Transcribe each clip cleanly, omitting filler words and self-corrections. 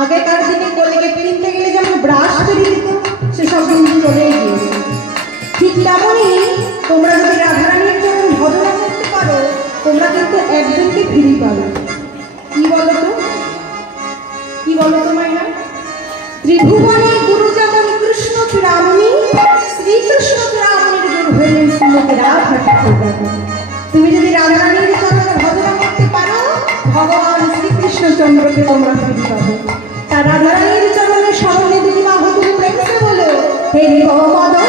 আগেকার দিনে কলেজে কিনতে গেলে যেমন ব্রাশ করে দিত সেসব কিন্তু চলে গিয়েছে। ঠিক তেমনই তোমরা যদি রাধারানীর জন্য ভজনা করতে পারো তোমরা কিন্তু একজনকে ফিরে পাবে। কি বলো তো, কি বলো তো মাইনা? ত্রিভুবনে গুরু যেমন কৃষ্ণ চূড়ামণি, শ্রীকৃষ্ণ চূড়ামণির গুণ হইলেন শ্রীমতী রাধা ঠাকুর। তুমি যদি রাধারানীর চরণে ভজনা করতে পারো ভগবান শ্রীকৃষ্ণচন্দ্রকে তোমরা ফিরে পাবে। তার রাধারানীর চরণের স্মরণে যদি মা হতু প্রেমে বলো হে মদন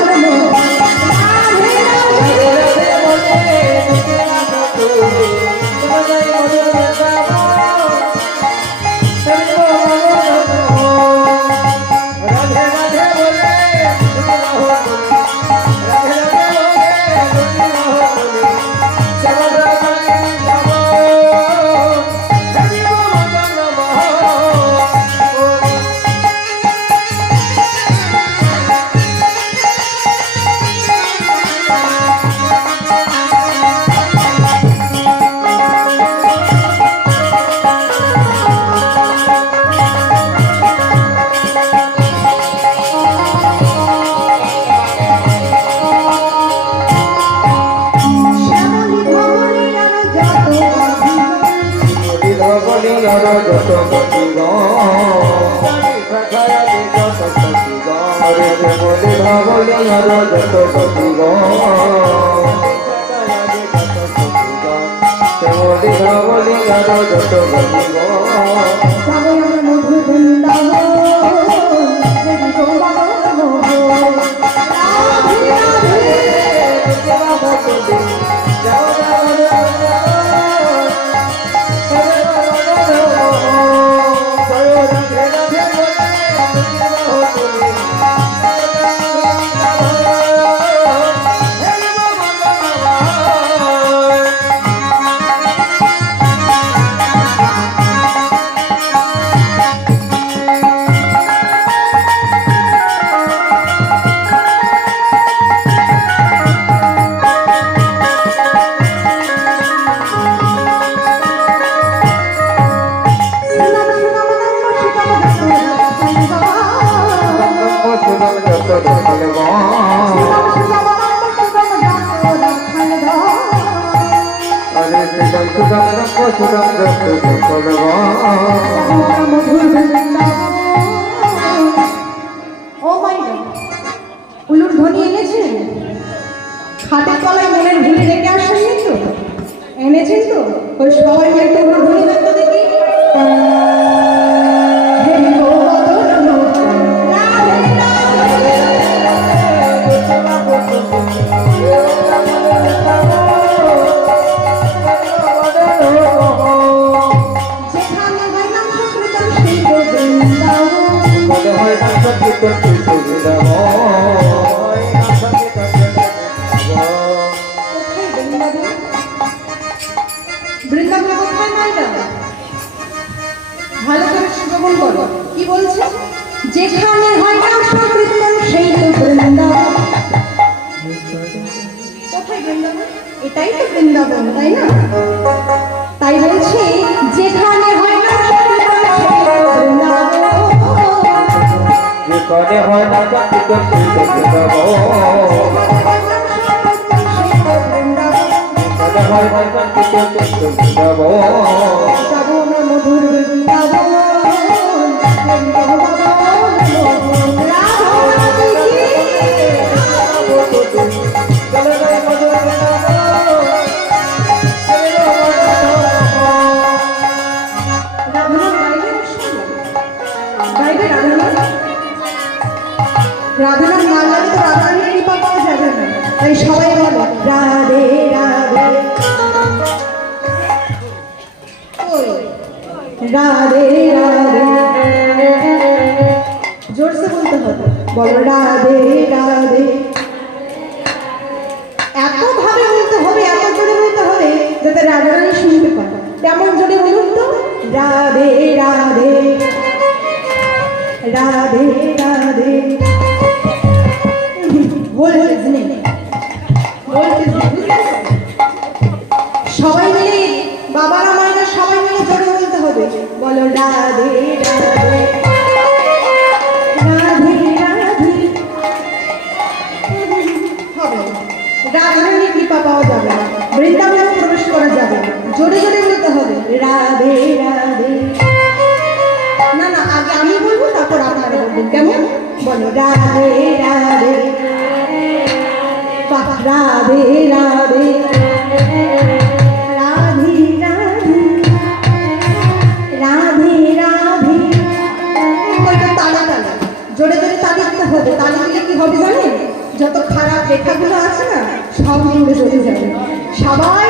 উলুর ধ্বনি এনেছেন? খাটের তলায় মনের ভুলে রেখে আসেননি তো? এনেছেন তো? ওই সবাই একটা উলুর ধ্বনি দেখতে দেখি। যেখানে হয় নাম সংকীর্তন সেই বৃন্দাবন কোথায় মাইনা? ভালো করে শ্রবণ করো কি বলছে, যেখানে হয় না সংকীর্তন সেই তো বৃন্দাবন। কোথায় বৃন্দাবন? এটাই তো বৃন্দাবন, তাই না? তাই বলছে যেখানে হয় না সংকীর্তন সেই তো বৃন্দাবন। যেখানে হয় না সংকীর্তন সেই তো বৃন্দাবন। যেখানে হয় না সংকীর্তন সেই তো বৃন্দাবন। যাবো আমরা মধুর বৃন্দাবন। রাধানাথ না গেলে তো রাধারানীর কৃপা পাওয়া যাবে না, তাই সবাই বলো রাধে রাধে রাধে রাধে। জোরসে বলতে হবে, বলো রাধে রাধে। এত ভাবে বলতে হবে, এত জোরে বলতে হবে যাতে রাধারানী শুনতে পারে। তেমন জোরে বলুন তো, রাধে রাধে রাধে রাধে। ভোল্টেজ নেই, ভোল্টেজ নেই, সবাই মিলে বাবারা মায়েরা সবাই মিলে জোরে বলতে হবে, বলো রাধে রাধে রাধে রাধে। হবে রাধারানীর কৃপা পাওয়া যাবে না, বৃন্দাবনে প্রবেশ করা যাবে না, জোরে জোরে বলতে হবে রাধে রাধে। না না, আগে আমি বলবো তারপর আপনারা বলবেন, কেমন? বলো রাধে রাধে রাধে রাধে রাধে রাধে রাধে রাধে। ওইটা তালা তালা জোরে জোরে তালি দিতে হবে। তালি দিলে কি হবে জানেন? যত খারাপ রেখাগুলো আছে না সব মিলে চলে যাবে। সবাই